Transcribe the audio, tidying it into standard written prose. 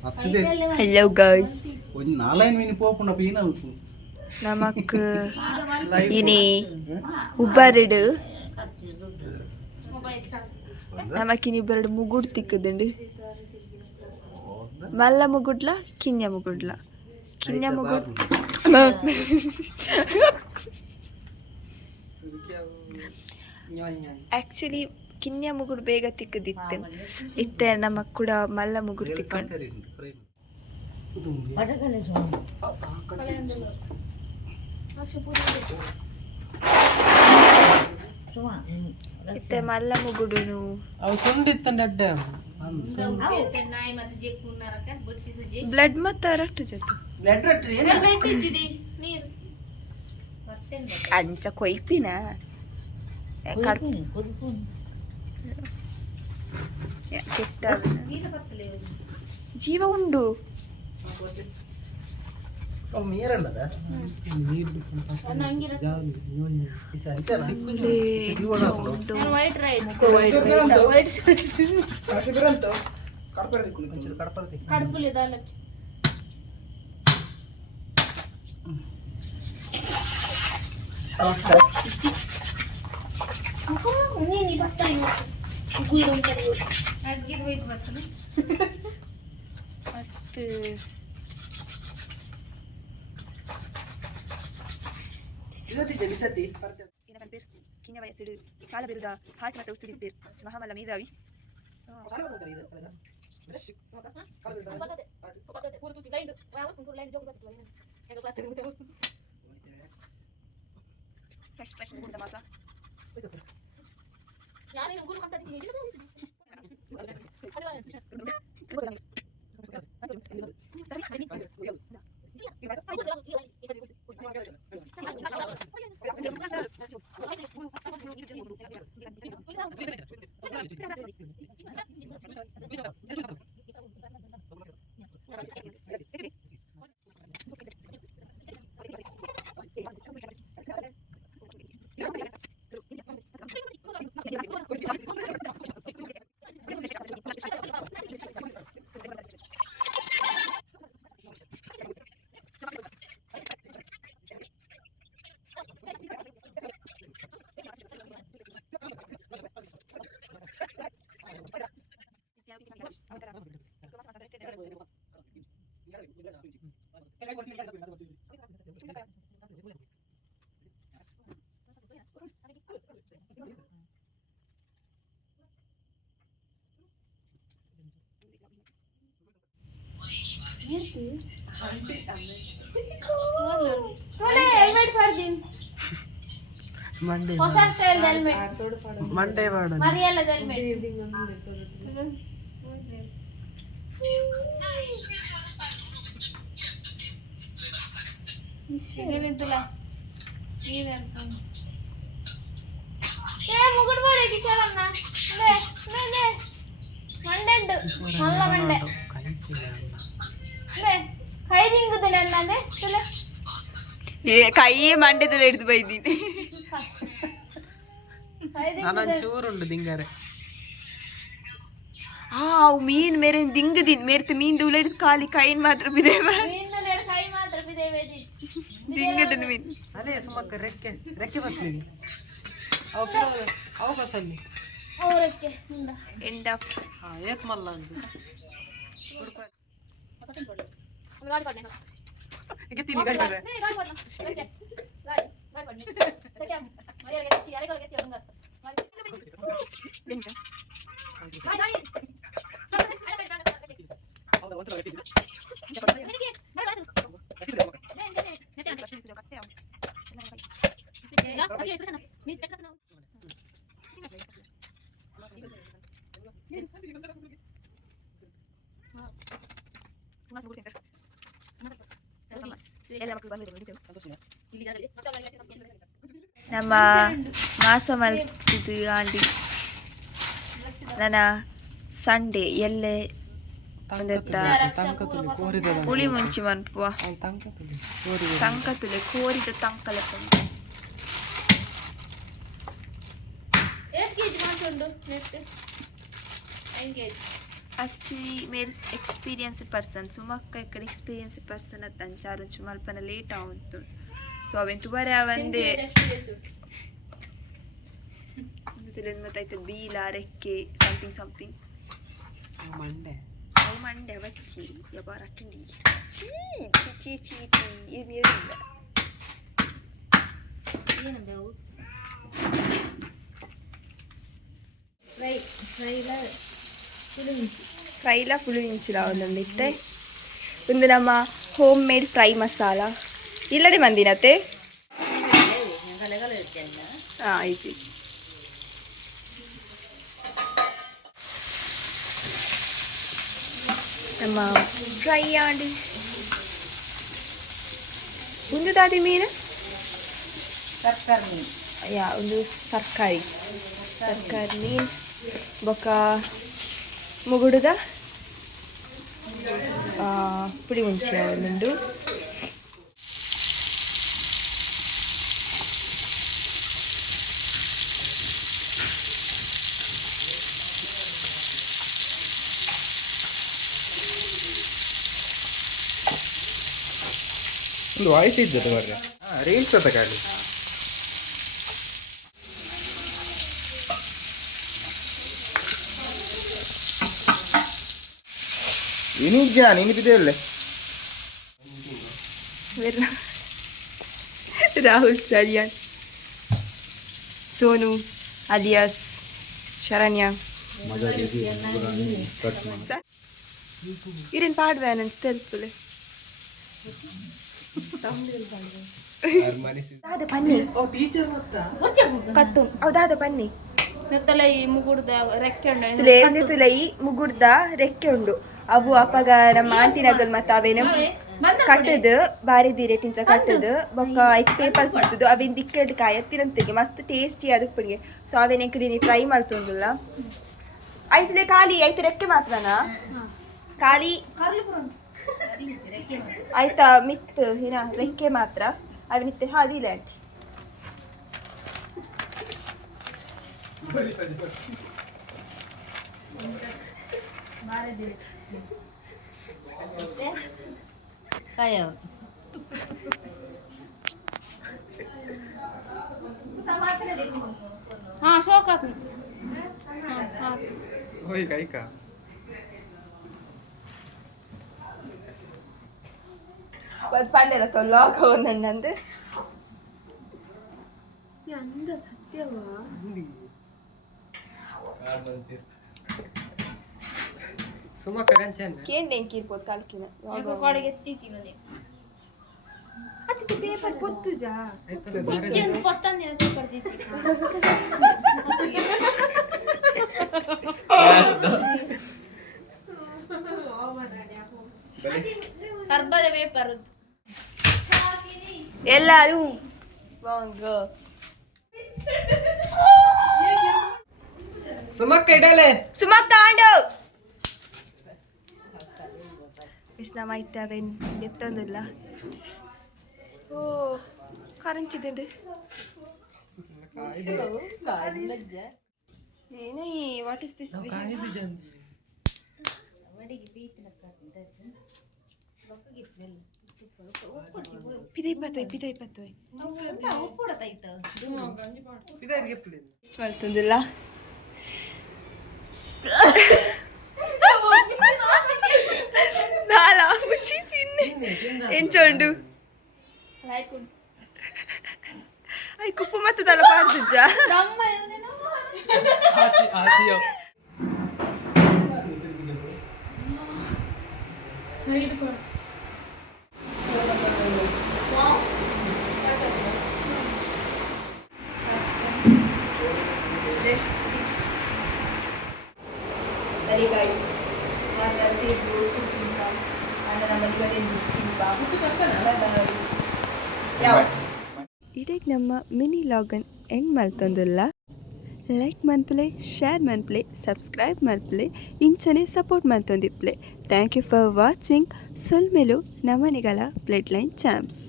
Hello guys. Namak ini ubaradu. Namak ini ubaradu mugur tikkudundi. Malla mugudla, kinya mugudla. Kinya mugud. Actually kinya mugur bega tikkaditte. Itte namak kuda malla mugur tikkandu. ಇತ್ತೆ ಮಲ್ಲ ಮುಗುಡುನು ಅವು ತುಂಡಿತ್ತಂಡ ಅಡ್ಡ blood ಮತ್ತ ರಕ್ತ ಜೊತೆ blood ರಟ್ರಿ ಏನು blood ಇದ್ದಿದಿ ನೀರು ಅಂಚ ಕೊಯ್ಪಿನ ಜೀವ ಉಂಡು ಕಿನ್ನ ವಯಸ್ಸಿಡು ಕಾಲ ಬಿರುದ ಹಾಟ್ ಮತ ಉಚ್ಚುದಿದ್ದೀರ್ ಮಹಾಮಲ ಮೇಧಾವಿ ಮಂಡೇ ವಾಡ ಮರಿಯಲ್ಲ ಹೆಲ್ಮೆಟ್ ಏನಿದ್ದಿಲ್ಲ ಮುಗುಡು ಮಾಡಿ ಕಿಚರನ್ನ ಲೇ ಲೇ ಲೇ ಮಂಡೆಂಡು ಮಲ್ಲ ಮಂಡೆ ಲೇ ಕೈ ದಿಂಗುದಿಲ್ಲ ಅನ್ನದೆ ತುಲೆ ಏ ಕೈ ಮಂಡೆದುಲ ಹಿಡಿದು ಬೈದಿನಿ ನಾನು ಚೂರುಂಡು ದಿಂಗಾರೆ ಅವು ಮೀನ್ ಮೇರೆ ದಿಂಗದಿನ್ ಮೇರ್ತ ಮೀನ್ ದೂಲ ಹಿಡಿದು ಖಾಲಿ ಕೈನ್ ಮಾತ್ರ ಬಿದೇವ ಕೈ ಮಾತ್ರ ಬಿದೇವೆ ದಿಂಗದನ್ ಮೀನ್ ಅದೇ ಸುಮಕ್ಕ ರೆಕ್ಕೆ ರೆಕ್ಕೆ ಬರ್ತೀವಿ ಅವು ಪಿರೋ ಅವು ಕಸಲ್ಲಿ ಅವು ರೆಕ್ಕೆ ಎಂಡ್ ಆಫ್ ಏಕ್ ಮಲ್ಲ ಅಂತ ಗಾಡಿ ಪಡ್ನೆ ಈಗ ತಿನ್ನಿ ಗಾಡಿ ಪಡ್ನೆ ಗಾಡಿ ಪಡ್ನೆ ಗಾಡಿ ಗಾಡಿ ಪಡ್ನೆ ಸೆಕೆ ಮರಿಯಲ್ಲ ಗೆತ್ತಿ ಅರೆಗಳ ಗೆತ್ತಿ ಹಂಗ ಬೆಂಚ ಗಾಡಿ ಗಾಡಿ ಹೌದಾ ಒಂತರ ಗೆತ್ತಿ ನಮ್ಮ ಮಾಸ ಮಲ್ತಿದ್ದು ಆಂಡಿ ನನ್ನ ಸಂಡೆ ಎಲ್ಲೆ ಹುಳಿ ಮುಂಚಿ ಮನ್ಪುವ ತಂಕತುಲೆ ಕೋರಿದ ತಂಕಲೆ ಆಕ್ಚುಲಿ ಮೇರೆ ಎಕ್ಸ್ಪೀರಿಯನ್ಸ್ಡ್ ಪರ್ಸನ್ ಸುಮಕ್ಕ ಇಕ್ಕಡೆ ಎಕ್ಸ್ಪೀರಿಯನ್ಸ್ಡ್ ಪರ್ಸನ್ ಅತ್ತಂಚಾರು ಮಲ್ಪನ ಲೇಟ್ ಆವಂತು ಸೊ ಅವೆಂತು ಬರೇ ಅವಂದೇ ಗೊತ್ತಾಯ್ತು ಬೀಲ ರೆಕ್ಕೆ ಸಮಥಿಂಗ್ ಮಂಡೆ ಅವಕ್ಕಿ ಯಬಾರ ಅಟ್ಟಂಡಿ ಚೀ ಏನು ಹೇಳಿಲ್ಲ ಏನು ಬೇವು ಫ್ರೈಲ ಪುಳಿವಿಂಚಿಲ ಒಂದೊಂದಿತ್ತೆ ಒಂದು ನಮ್ಮ ಹೋಮ್ ಮೇಡ್ ಫ್ರೈ ಮಸಾಲ ಇಲ್ಲಡೆ ಮಂದಿನತ್ತೆ ಹಾಂ ಆಯ್ತು ನಮ್ಮ ಫ್ರೈ ಆಡಿ ಒಂದು ದಾದಿ ಮೀನು ತರಕಾರಿ ಯಾ ಒಂದು ತರಕಾರಿ ಮೀನು ಬೊಕ್ಕ ಮುಗುಡುದ ಪುಡಿ ಮುಂಚೆ ಒಂದುಂಡು ಒಂದು ವಾಯ್ಸ್ ಇದ್ದದ್ದು ಬರ್ರಿ ರೀಲ್ಸ್ ತಗೊಳ್ಳಿ ಇನಿಜ್ಜ ನೆನಪಿದೆಯಲ್ಲೇ ರಾಹುಲ್ ಸರಿಯಾನ್ ಸೋನು ಅಲಿಯಾಸ್ ಶರಣ್ಯ ಇರೇನು ಪಾಡ್ವೆ ನನ್ನ ತೆಲ್ಪುಲೆ ಪನ್ನಿ ಕಟ್ಟು ಹೌದಾದ ಪನ್ನಿ ನೆತ್ತಲೈ ಮುಗುಡ್ದ ರೆಕ್ಕೆ ನೆತ್ತಲೈ ಮುಗುಡ್ದ ರೆಕ್ಕೆ ಉಂಡು ಅವು ಅಪ್ಪಗ ನಮ್ಮ ಆಂಟಿನಗಲ್ ಮತ್ತು ಅವೇನು ಕಟ್ಟದು ಬಾರಿ ದಿರೇಟಿಂಚ ಕಟ್ಟದು ಬೊಕ್ಕ ಐಕ್ ಪೇಪರ್ ಸಿಗ್ತದು ಅವೇನು ದಿಕ್ಕಡ್ ಕಾಯಿ ತಿರಂತಿಗೆ ಮಸ್ತ್ ಟೇಸ್ಟಿ ಅದು ಪುಡಿಗೆ ಸೊ ಅವೇನು ಎಂಕ್ರೀನಿ ಫ್ರೈ ಮಾಡ್ತೊಂದಿಲ್ಲ ಐತ್ಲೆ ಖಾಲಿ ಐತೆ ರೆಕ್ಕೆ ಮಾತ್ರನಾ ಖಾಲಿ ಆಯ್ತಾ ಮಿತ್ ಏನ ರೆಕ್ಕೆ ಮಾತ್ರ ಅವನಿತ್ತೆ ಹಾದಿಲ್ಲ ಆಂಟಿ हाँ शौक आपने होई काय का ಪಂಡೆರ ತೊಲ್ಲಾಕ ಒಂದಂಡು ಅಂದ ಸತ್ಯವಾ ಸುಮ್ಮ ಕಗಂಚನ್ ಕೇಂಡೆ ಎಂಕಿರ್ಬೋದು ಕಾಲ್ಕಿನ ಕೊಡೆಗೆ ಎತ್ತಿತ್ತಿನದೆ ಅತಿ ಪೇಪರ್ ಪೊತ್ತುಜಾ ಇಜ್ಜೆಂದು ಪತ್ತನ್ನೆ ಪೇಪರ್ ದಿತ್ತಿ ಕರ್ಬದ ಪೇಪರ್ ಎಲ್ಲರೂ ವಾಂಗ ಸುಮಕ್ಕ ಇಡಲೆ ಸುಮಕ್ಕ ಆಂಡು ಬಿಸ್ನ ಮಾಯ್ತಾವೇನ್ ಎತ್ತೊಂದಿಲ್ಲ ಓ ಕರಂಚಿದುಂಡು ಏನೇ ವಾಟ್ ಇಸ್ ದಿಸ್ ಪಿದೈ ಪತ್ತೋಯ್ ಇಷ್ಟು ಮಾಡ್ತಂದಿಲ್ಲ ನಾಲ ಮುಚ್ಚಿ ತಿನ್ನೆ ಎಂಚೊಂಡು ಐ ಕುಪ್ಪು ಮತ್ತೆ ತಲ ಪಾಡ್ತಿಜ್ಜ Let's see. Hey guys, mata sirdu tikka. Anda namali gade tikka. Yaw. ಇದಕ್ಕೆ ನಮ್ಮ ಮಿನಿ ಲಾಗನ್ ಎಂಡ್ ಮಾಡ್ತಂದಿಲ್ಲ ಲೈಕ್ ಮನ್ಪ್ಲೆ ಶೇರ್ ಮನ್ಪ್ಲೆ ಸಬ್ಸ್ಕ್ರೈಬ್ ಮನ್ಪ್ಲೆ ಇಂಚನೆ ಸಪೋರ್ಟ್ ಮಾಡ್ತಂದಿಪ್ಲೆ ಥ್ಯಾಂಕ್ ಯು ಫಾರ್ ವಾಚಿಂಗ್ ಸೊಲ್ಮೆಲು ನಮನಿಗಳ ಬ್ಲಡ್ ಲೈನ್ ಚಾಂಪ್ಸ್